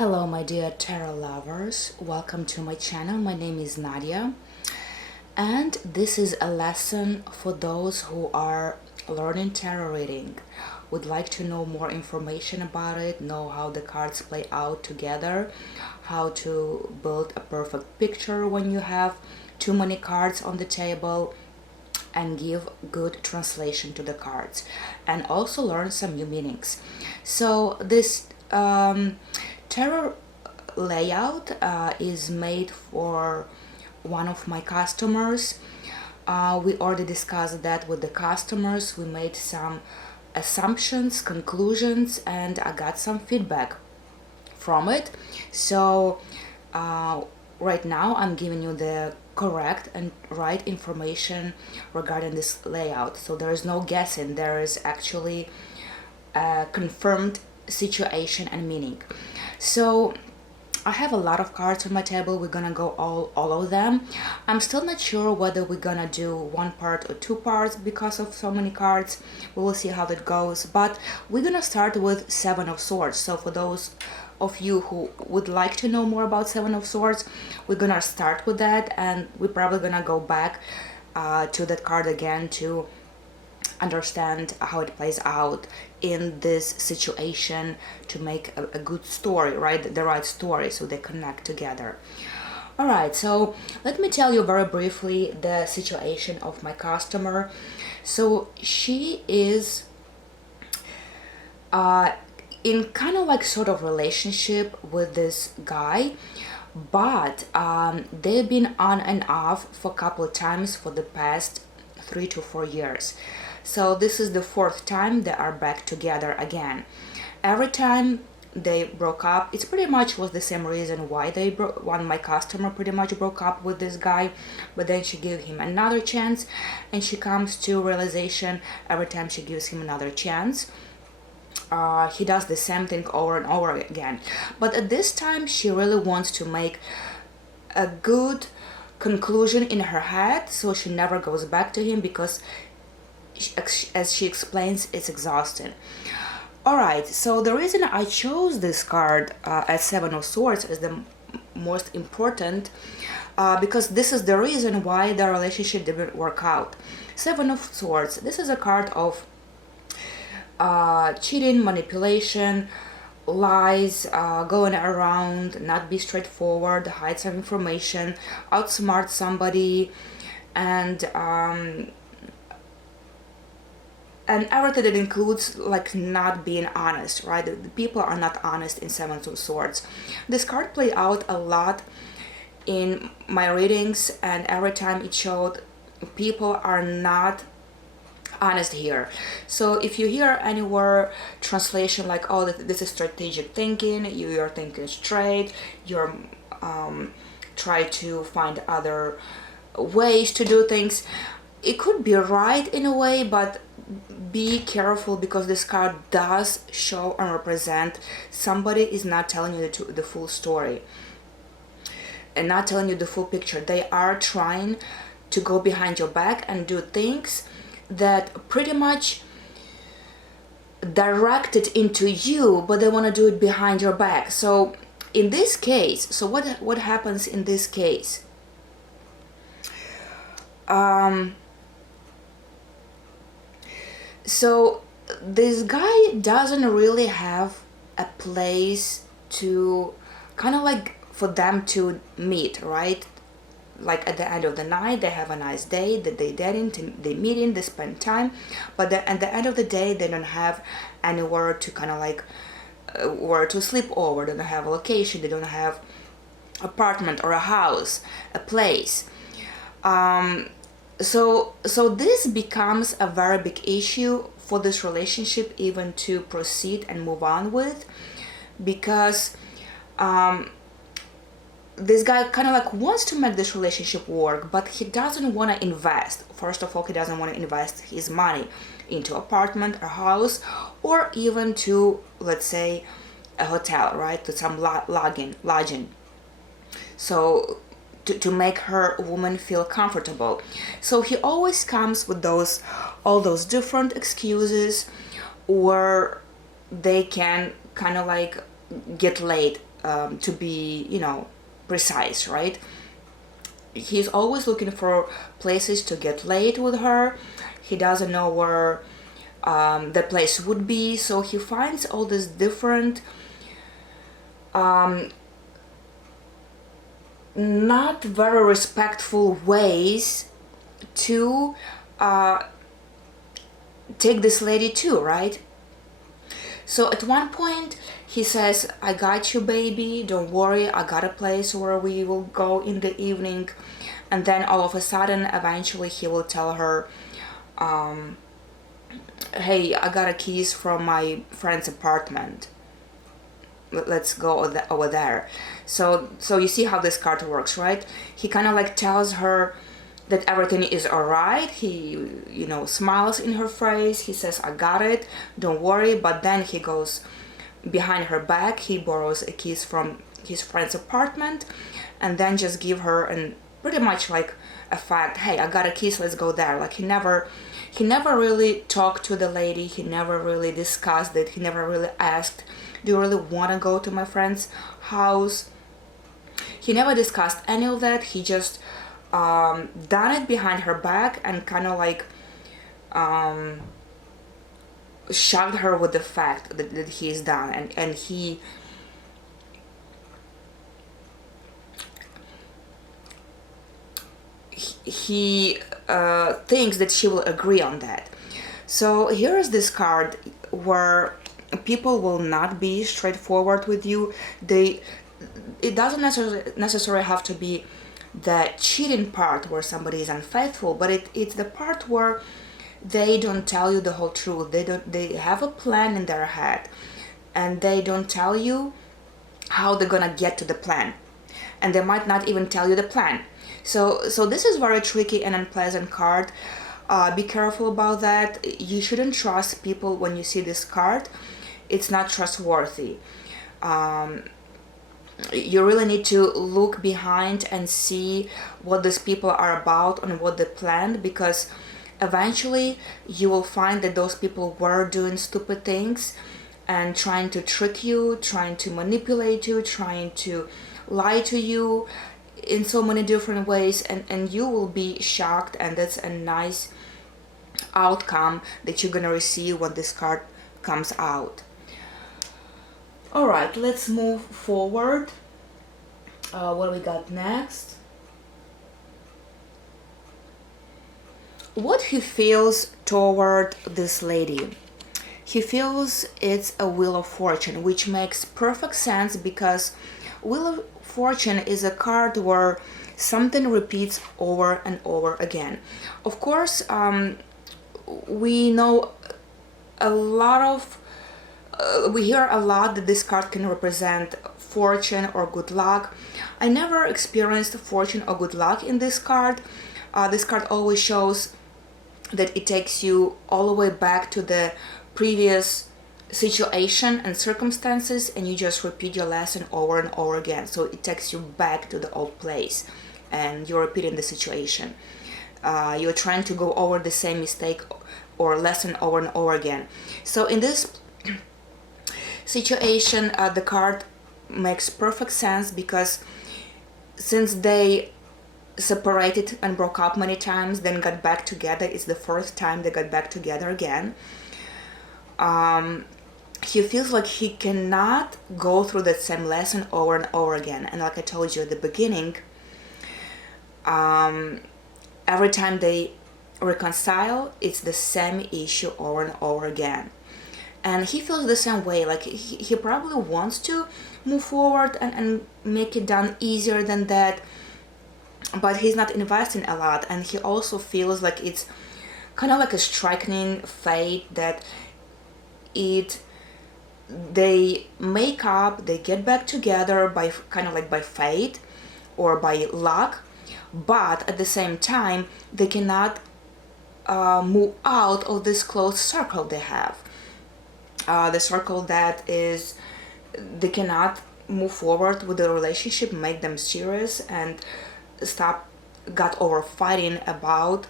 Hello, my dear tarot lovers. Welcome to my channel. My name is Nadia, and this is a lesson for those who are learning tarot reading, would like to know more information about it, know how the cards play out together, how to build a perfect picture when you have too many cards on the table, and give good translation to the cards, and also learn some new meanings. So this tarot layout is made for one of my customers. We already discussed that with the customers. We made some assumptions, conclusions, and I got some feedback from it. So right now I'm giving you the correct and right information regarding this layout. So there is no guessing, there is actually a confirmed situation and meaning. So I have a lot of cards on my table. We're gonna go all of them. I'm still not sure whether we're gonna do one part or two parts because of so many cards. We will see how that goes, but we're gonna start with Seven of Swords. So for those of you who would like to know more about Seven of Swords, we're gonna start with that, and we're probably gonna go back to that card again to understand how it plays out in this situation, to make a good story, right? The right story, so they connect together. All right, so let me tell you very briefly the situation of my customer. So she is in kind of like sort of relationship with this guy, but they've been on and off for a couple of times for the past 3 to 4 years. So this is the fourth time they are back together again. Every time they broke up, it's pretty much was the same reason why they broke. One, my customer pretty much broke up with this guy, but then she gave him another chance, and she comes to realization every time she gives him another chance. He does the same thing over and over again. But at this time, she really wants to make a good conclusion in her head, so she never goes back to him because, as she explains, it's exhausting. Alright, so the reason I chose this card as Seven of Swords as the most important, because this is the reason why the relationship didn't work out. Seven of Swords, this is a card of cheating, manipulation, lies, going around, not be straightforward, hide some information, outsmart somebody, and everything that includes like not being honest, right? The people are not honest in Seven of Swords. This card played out a lot in my readings, and every time it showed people are not honest here. So if you hear anywhere translation like, oh, this is strategic thinking, you're thinking straight, you're try to find other ways to do things, it could be right in a way, but be careful, because this card does show and represent somebody is not telling you the full story and not telling you the full picture. They are trying to go behind your back and do things that pretty much directed into you, but they want to do it behind your back. So in this case, so what happens in this case? So this guy doesn't really have a place to kind of like for them to meet, right? Like at the end of the night, they have a nice day, that they dating, they meeting, they spend time, but at the end of the day, they don't have anywhere to kind of like where to sleep over. They don't have a location, they don't have apartment or a house, a place. So this becomes a very big issue for this relationship even to proceed and move on with, because this guy kind of like wants to make this relationship work, but he doesn't want to invest. First of all, he doesn't want to invest his money into apartment, a house, or even to, let's say, a hotel, right? To some lodging. So to make her woman feel comfortable. So he always comes with all those different excuses where they can kind of like get laid to be, precise, right? He's always looking for places to get laid with her. He doesn't know where the place would be, so he finds all these different not very respectful ways to take this lady too, right? So at one point he says, I got you, baby, don't worry, I got a place where we will go in the evening. And then all of a sudden, eventually he will tell her, hey, I got a keys from my friend's apartment, let's go over there. So you see how this card works, right? He kind of like tells her that everything is all right. He, smiles in her face. He says, I got it, don't worry. But then he goes behind her back. He borrows a keys from his friend's apartment and then just give her and pretty much like a fact, hey, I got a keys, let's go there. Like he never really talked to the lady. He never really discussed it. He never really asked, do you really want to go to my friend's house? He never discussed any of that. He just done it behind her back and kind of like shocked her with the fact that he's done, and he thinks that she will agree on that. So here is this card where people will not be straightforward with you. It doesn't necessarily have to be the cheating part where somebody is unfaithful, but it's the part where they don't tell you the whole truth. They have a plan in their head and they don't tell you how they're gonna get to the plan, and they might not even tell you the plan. So this is very tricky and unpleasant card. Be careful about that. You shouldn't trust people when you see this card. It's not trustworthy. You really need to look behind and see what these people are about and what they planned, because eventually you will find that those people were doing stupid things and trying to trick you, trying to manipulate you, trying to lie to you in so many different ways, and you will be shocked, and that's a nice outcome that you're gonna receive when this card comes out. All right, let's move forward. What we got next? What he feels toward this lady. He feels it's a Wheel of Fortune, which makes perfect sense because Wheel of Fortune is a card where something repeats over and over again. Of course, we know a lot of we hear a lot that this card can represent fortune or good luck. I never experienced fortune or good luck in this card. This card always shows that it takes you all the way back to the previous situation and circumstances, and you just repeat your lesson over and over again. So it takes you back to the old place and you're repeating the situation. You're trying to go over the same mistake or lesson over and over again. So in this situation, the card makes perfect sense because since they separated and broke up many times, then got back together, it's the fourth time they got back together again. He feels like he cannot go through that same lesson over and over again. And like I told you at the beginning, every time they reconcile, it's the same issue over and over again. And he feels the same way, like he probably wants to move forward and make it done easier than that, but he's not investing a lot. And he also feels like it's kind of like a striking fate that they make up, they get back together by kind of like by fate or by luck, but at the same time they cannot move out of this closed circle they have. The circle that is, they cannot move forward with the relationship, make them serious, and got over fighting about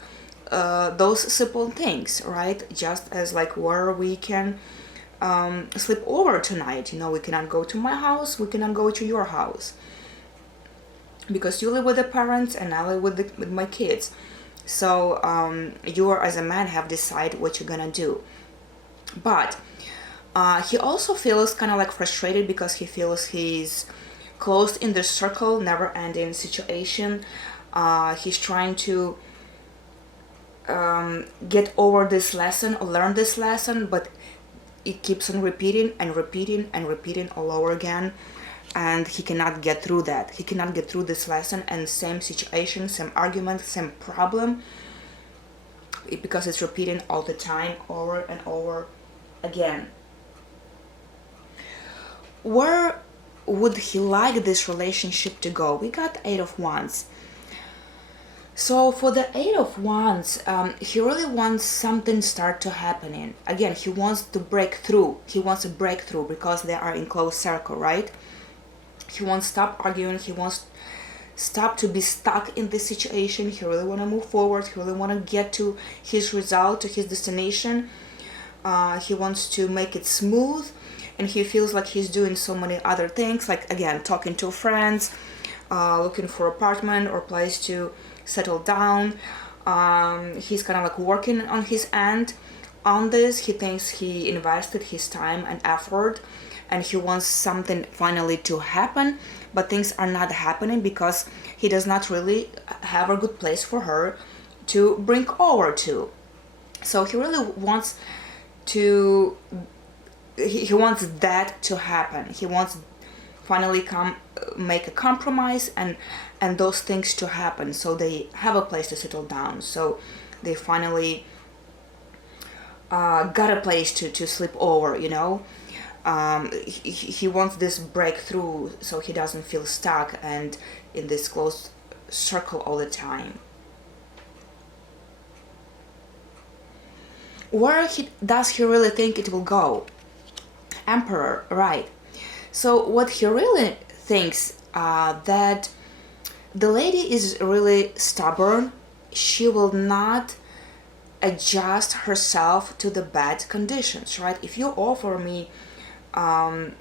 those simple things, right? Just as like where we can sleep over tonight. We cannot go to my house, we cannot go to your house, because you live with the parents and I live with my kids. So you as a man have decided what you're gonna do. But he also feels kind of like frustrated because he feels he's closed in this circle, never ending situation. He's trying to get over this lesson or learn this lesson, but it keeps on repeating and repeating and repeating all over again, and he cannot get through that. He cannot get through this lesson, and same situation, same argument, same problem, because it's repeating all the time, over and over again. Where would he like this relationship to go? We got Eight of Wands. So for the Eight of Wands, he really wants something start to happening. Again, he wants to break through. He wants a breakthrough because they are in close circle, right? He wants to stop arguing. He wants stop to be stuck in this situation. He really want to move forward. He really want to get to his result, to his destination. He wants to make it smooth, and he feels like he's doing so many other things, like again talking to friends, looking for apartment or place to settle down. He's kind of like working on his end on this. He thinks he invested his time and effort, and he wants something finally to happen, but things are not happening because he does not really have a good place for her to bring over to. So he really wants to he wants that to happen. He wants finally make a compromise and those things to happen, so they have a place to settle down, so they finally got a place to sleep over. He wants this breakthrough so he doesn't feel stuck and in this closed circle all the time. Where does he really think it will go? Emperor, right? So what he really thinks, that the lady is really stubborn. She will not adjust herself to the bad conditions, right? If you offer me to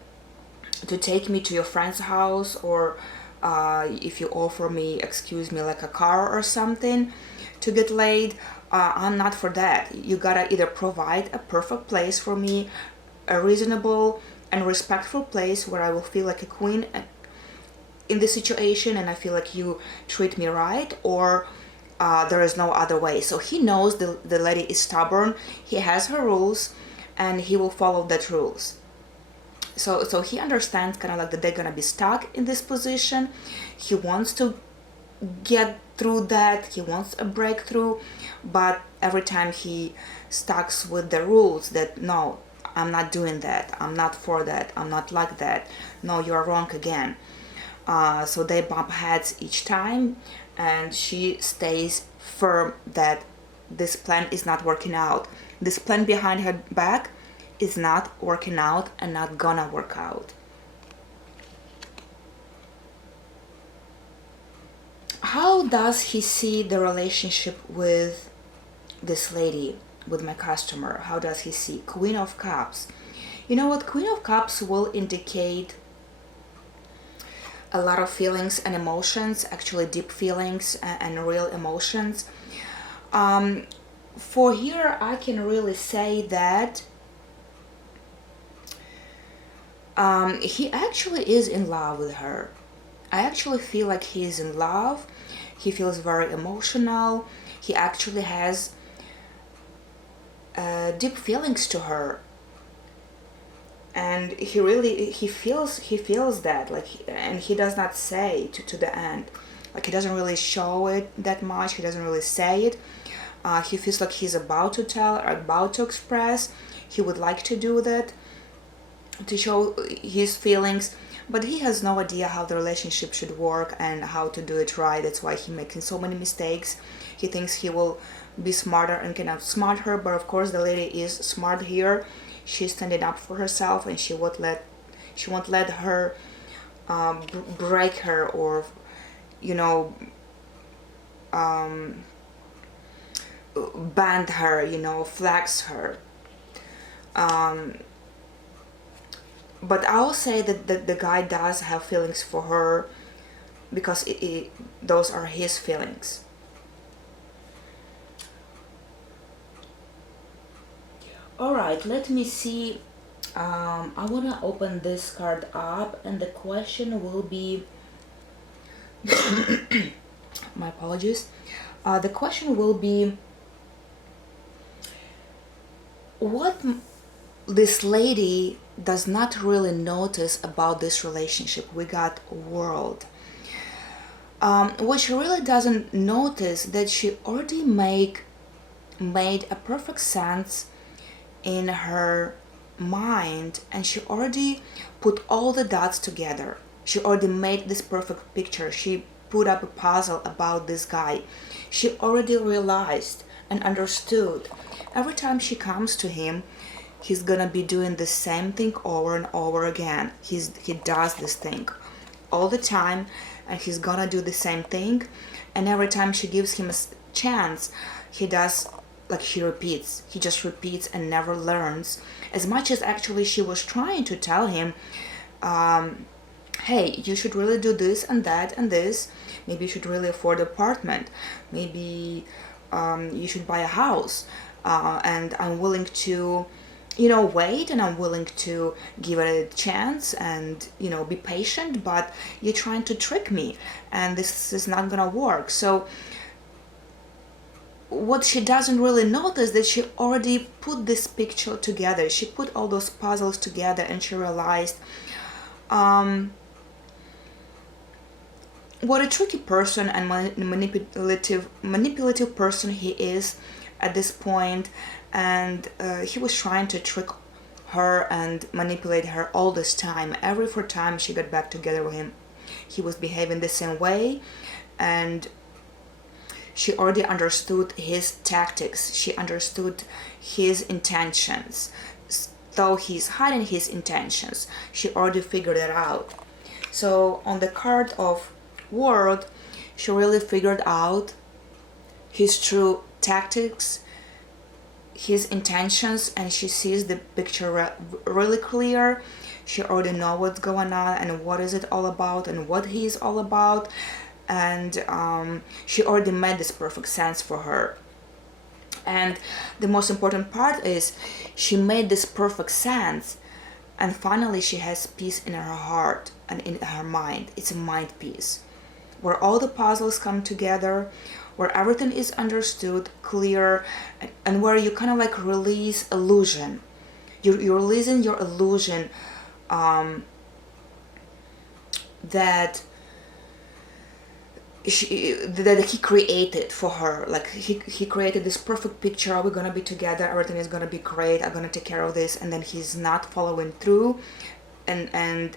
take me to your friend's house, or if you offer me, excuse me, like a car or something to get laid, I'm not for that. You gotta either provide a perfect place for me, a reasonable and respectful place where I will feel like a queen in this situation and I feel like you treat me right, or there is no other way. So he knows the lady is stubborn. He has her rules and he will follow that rules. So he understands kind of like that they're gonna be stuck in this position. He wants to get through that. He wants a breakthrough, but every time he stucks with the rules that no, I'm not doing that, I'm not for that, I'm not like that, no, you're wrong again. So they bump heads each time, and she stays firm that this plan is not working out. This plan behind her back is not working out and not gonna work out. How does he see the relationship with this lady, with my customer? How does he see Queen of Cups? You know what? Queen of Cups will indicate a lot of feelings and emotions, actually deep feelings and real emotions. For here, I can really say that he actually is in love with her. I actually feel like he is in love. He feels very emotional. He actually has deep feelings to her, and he feels that, like, and he does not say to the end, like he doesn't really show it that much. He doesn't really say it. He feels like he's about to tell or about to express. He would like to do that, to show his feelings, but he has no idea how the relationship should work and how to do it right. That's why he's making so many mistakes. He thinks he will be smarter and can outsmart her, but of course the lady is smart here. She's standing up for herself, and she won't let her break her, or bend her, flex her. But I will say that the guy does have feelings for her, because those are his feelings. All right, let me see. I want to open this card up, and the question will be, my apologies. The question will be, what this lady does not really notice about this relationship. We got World. What she really doesn't notice, that she already made a perfect sense in her mind, and she already put all the dots together. She already made this perfect picture. She put up a puzzle about this guy. She already realized and understood, every time she comes to him, he's gonna be doing the same thing over and over again. He does this thing all the time, and he's gonna do the same thing. And every time she gives him a chance, he does, like, he repeats. He just repeats and never learns. As much as actually she was trying to tell him, hey, you should really do this and that and this. Maybe you should really afford an apartment. Maybe you should buy a house. And I'm willing to, wait, and I'm willing to give it a chance and, be patient, but you're trying to trick me, and this is not gonna work. So what she doesn't really notice, that she already put this picture together. She put all those puzzles together, and she realized what a tricky person and manipulative person he is at this point. And he was trying to trick her and manipulate her all this time. Every 4 times she got back together with him, he was behaving the same way, and she already understood his tactics. She understood his intentions. Though he's hiding his intentions, she already figured it out. So on the card of World, she really figured out his true tactics, his intentions, and she sees the picture really clear. She already knows what's going on and what is it all about and what he's all about. And she already made this perfect sense for her. And the most important part is, she made this perfect sense, and finally she has peace in her heart and in her mind. It's a mind peace, where all the puzzles come together, where everything is understood, clear, and where you kind of like release illusion. You're releasing your illusion that that he created for her. Like, he created this perfect picture. We're gonna be together, everything is gonna be great, I'm gonna take care of this, and then he's not following through. And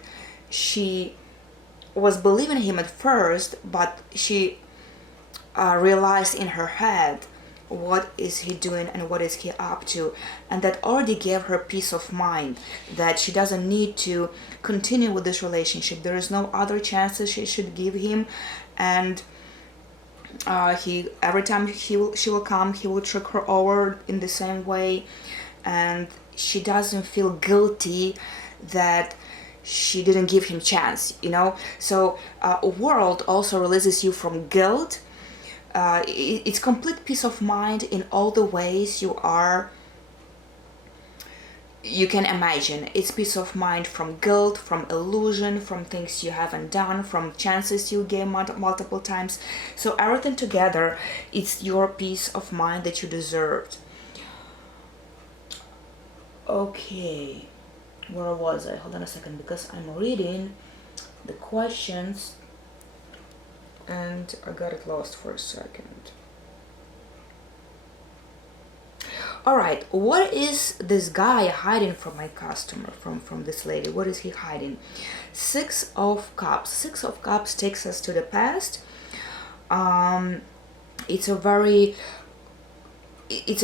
she was believing him at first, but she realized in her head what is he doing and what is he up to, and that already gave her peace of mind, that she doesn't need to continue with this relationship. There is no other chances she should give him. And he, every time she will come, he will trick her over in the same way, and she doesn't feel guilty that she didn't give him chance, So World also releases you from guilt. It's complete peace of mind in all the ways you can imagine. It's peace of mind from guilt, from illusion, from things you haven't done, from chances you gave multiple times. So everything together, it's your peace of mind that you deserved. Okay, where was I? Hold on a second, because I'm reading the questions and I got it lost for a second. All right, what is this guy hiding from my customer, from this lady? What is he hiding? 6 of Cups. 6 of Cups takes us to the past. It's a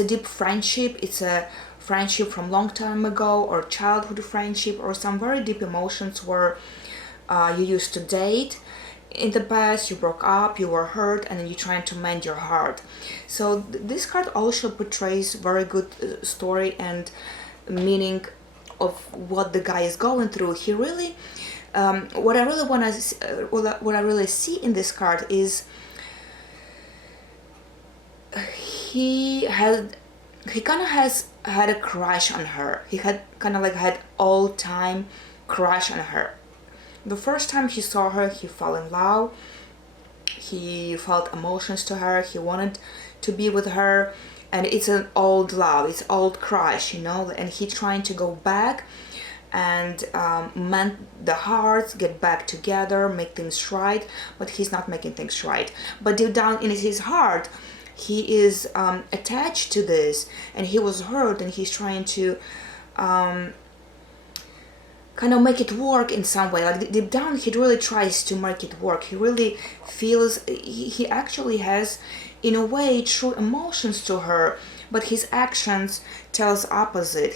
deep friendship. It's a friendship from long time ago, or childhood friendship, or some very deep emotions where you used to date in the past, you broke up, you were hurt, and then you're trying to mend your heart. So this card also portrays very good story and meaning of what the guy is going through. He really, what I really want to, what I really see in this card is he kind of has had a crush on her. He had kind of like had all time crush on her. The first time he saw her, he fell in love. He felt emotions to her. He wanted to be with her, and it's an old love. It's old crush, you know. And he trying to go back and mend the hearts, get back together, make things right. But he's not making things right. But deep down in his heart, he is attached to this, and he was hurt, and he's trying to kind of make it work in some way. Like deep down, he really tries to make it work. He really feels, he actually has, in a way, true emotions to her, but his actions tells opposite.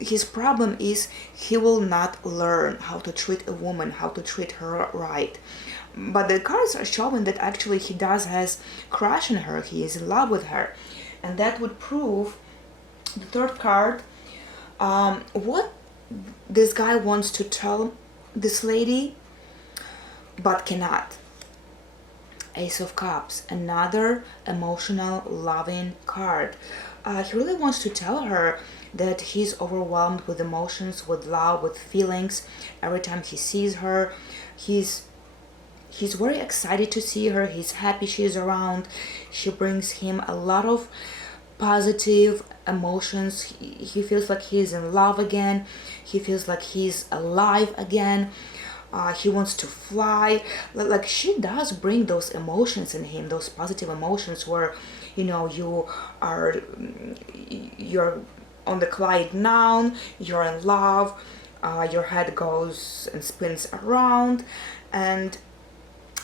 His problem is he will not learn how to treat a woman, how to treat her right. But the cards are showing that actually he does has crush on her. He is in love with her, and that would prove the third card. What this guy wants to tell this lady, but cannot. Ace of Cups, another emotional, loving card. He really wants to tell her that he's overwhelmed with emotions, with love, with feelings. Every time he sees her, he's very excited to see her. He's happy she's around. She brings him a lot of positive emotions. He feels like he's in love again. He feels like he's alive again. He wants to fly. Like she does bring those emotions in him, those positive emotions where, you know, you're on the climb down, you're in love, your head goes and spins around, and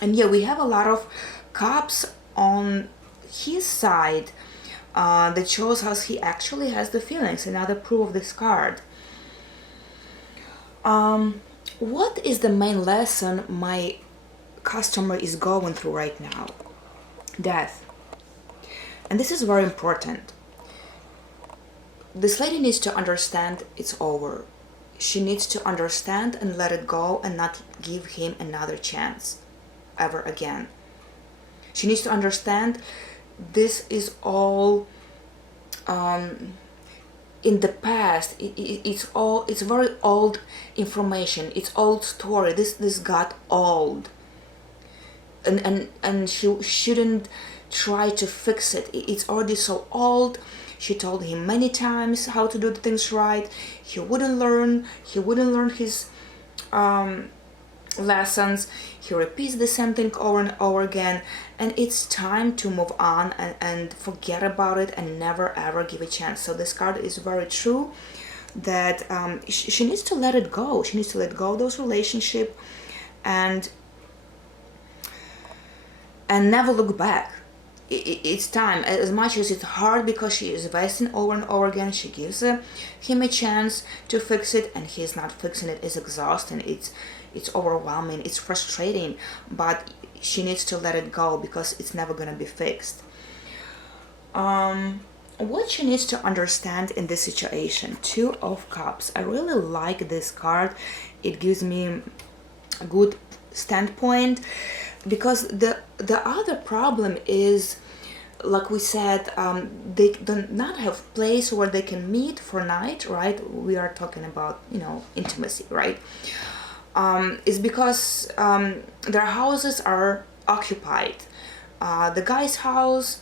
yeah, we have a lot of cups on his side that shows us he actually has the feelings. Another proof of this card. What is the main lesson my customer is going through right now? Death. And this is very important. This lady needs to understand it's over. She needs to understand and let it go and not give him another chance ever again. She needs to understand this is all in the past. It's very old information. It's old story. This got old, and she shouldn't try to fix it. It's already so old. She told him many times how to do things right. He wouldn't learn. He wouldn't learn his lessons. He repeats the same thing over and over again, and it's time to move on and forget about it and never ever give a chance. So this card is very true that she needs to let it go. She needs to let go of those relationships and never look back. It's time. As much as it's hard because she is wasting over and over again, she gives him a chance to fix it, and he's not fixing it. It's exhausting. It's overwhelming. It's frustrating. But she needs to let it go because it's never gonna be fixed. What she needs to understand in this situation: Two of Cups. I really like this card. It gives me a good standpoint. Because the other problem is, like we said, they do not have place where they can meet for night, right? We are talking about, you know, intimacy, right? It's because their houses are occupied. The guy's house,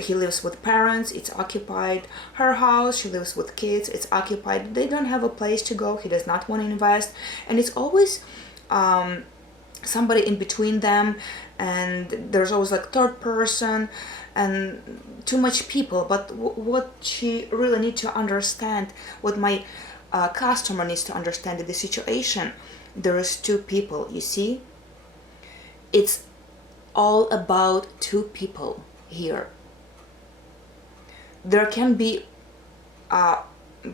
he lives with parents, it's occupied. Her house, she lives with kids, it's occupied. They don't have a place to go. He does not want to invest, and it's always somebody in between them, and there's always like third person and too much people. But what she really needs to understand, what my customer needs to understand in this situation, there is two people. You see, it's all about two people here. There can be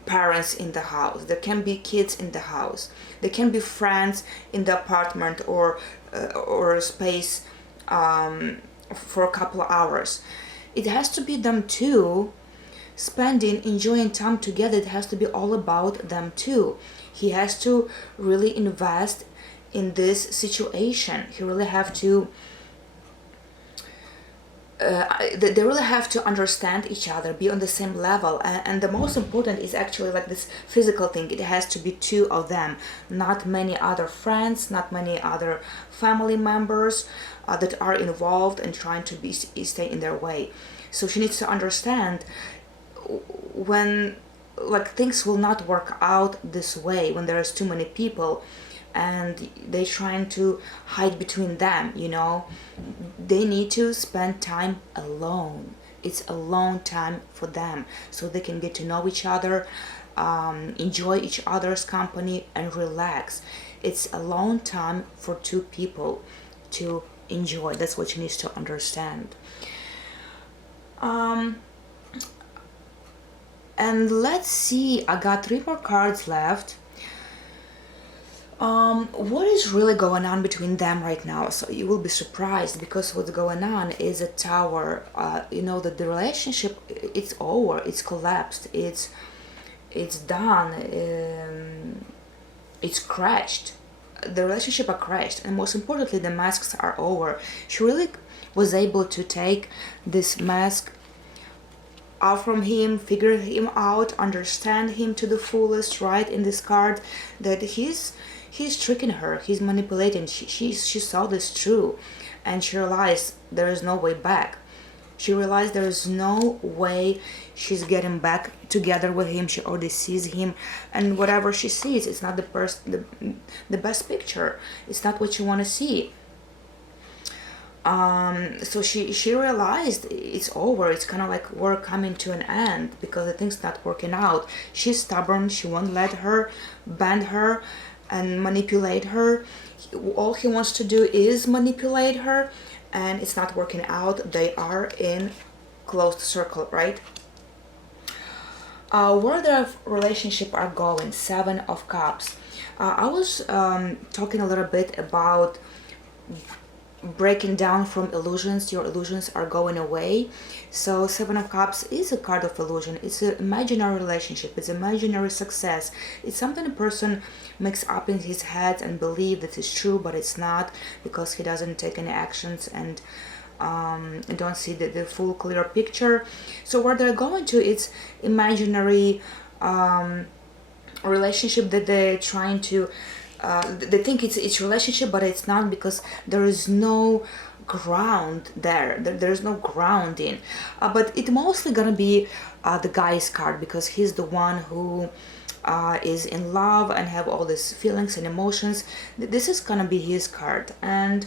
parents in the house, there can be kids in the house, there can be friends in the apartment or space for a couple of hours. It has to be them too, spending, enjoying time together, it has to be all about them too. He has to really invest in this situation. He really have to they really have to understand each other, be on the same level, and the most important is actually like this physical thing. It has to be two of them, not many other friends, not many other family members that are involved and trying to stay in their way. So she needs to understand when like things will not work out this way, when there's too many people and they trying to hide between them, you know. They need to spend time alone. It's alone time for them, so they can get to know each other, enjoy each other's company and relax. It's alone time for two people to enjoy. That's what you need to understand. And let's see, I got three more cards left. What is really going on between them right now? So you will be surprised, because what's going on is a tower. You know that the relationship, it's over, it's collapsed, it's done, it's crashed. The relationship are crashed, and most importantly, the masks are over. She really was able to take this mask off from him, figure him out, understand him to the fullest, right? In this card, that he's tricking her, he's manipulating. She saw this true, and she realized there is no way back. She realized there is no way she's getting back together with him. She already sees him, and whatever she sees, it's not the best picture. It's not what you want to see. So she realized it's over. It's kind of like we're coming to an end because the thing's not working out. She's stubborn. She won't let her bend her and manipulate her. All he wants to do is manipulate her, and it's not working out. They are in closed circle, right? Where their relationship are going, Seven of Cups. I was talking a little bit about breaking down from illusions. Your illusions are going away. So Seven of Cups is a card of illusion. It's an imaginary relationship, it's imaginary success. It's something a person makes up in his head and believe that it's true, but it's not, because he doesn't take any actions and don't see the full clear picture. So where they're going to, it's imaginary relationship that they're trying to they think it's relationship, but it's not, because there is no ground there's no grounding. But it mostly gonna be the guy's card, because he's the one who is in love and have all these feelings and emotions. This is gonna be his card. And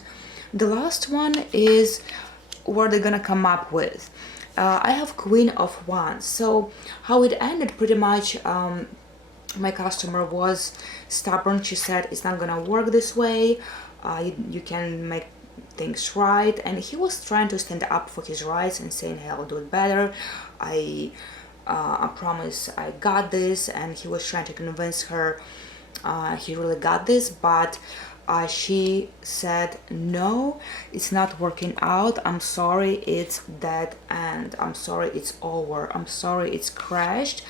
the last one is what they're gonna come up with. I have Queen of Wands. So how it ended, pretty much, my customer was stubborn. She said it's not gonna work this way. You can make things right, and he was trying to stand up for his rights and saying, hey, I'll do it better. I promise I got this. And he was trying to convince her he really got this, but she said, no, it's not working out. I'm sorry, it's dead end. I'm sorry, it's over. I'm sorry, it's crashed.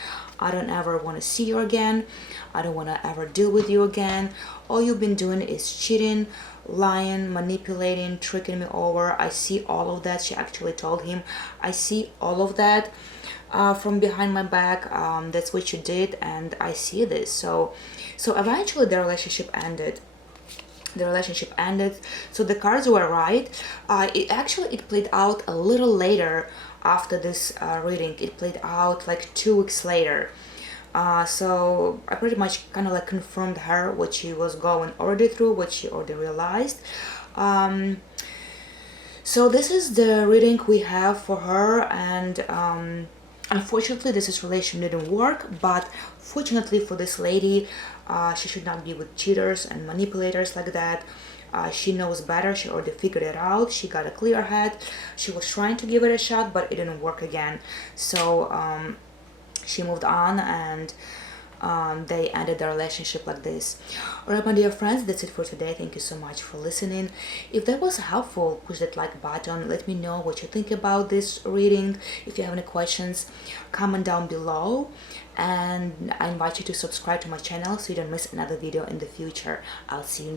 I don't ever want to see you again. I don't want to ever deal with you again. All you've been doing is cheating, lying, manipulating, tricking me over. I see all of that. She actually told him, I see all of that from behind my back. That's what you did, and I see this. So eventually the relationship ended. So the cards were right. It played out a little later after this reading. It played out like 2 weeks later. So I pretty much kind of like confirmed her what she was going already through, what she already realized. So this is the reading we have for her, and unfortunately this relation didn't work, but fortunately for this lady, she should not be with cheaters and manipulators like that. She knows better. She already figured it out. She got a clear head. She was trying to give it a shot, but it didn't work again. So she moved on, and they ended their relationship like this. Alright, my dear friends, that's it for today. Thank you so much for listening. If that was helpful, push that like button. Let me know what you think about this reading. If you have any questions, comment down below. And I invite you to subscribe to my channel so you don't miss another video in the future. I'll see you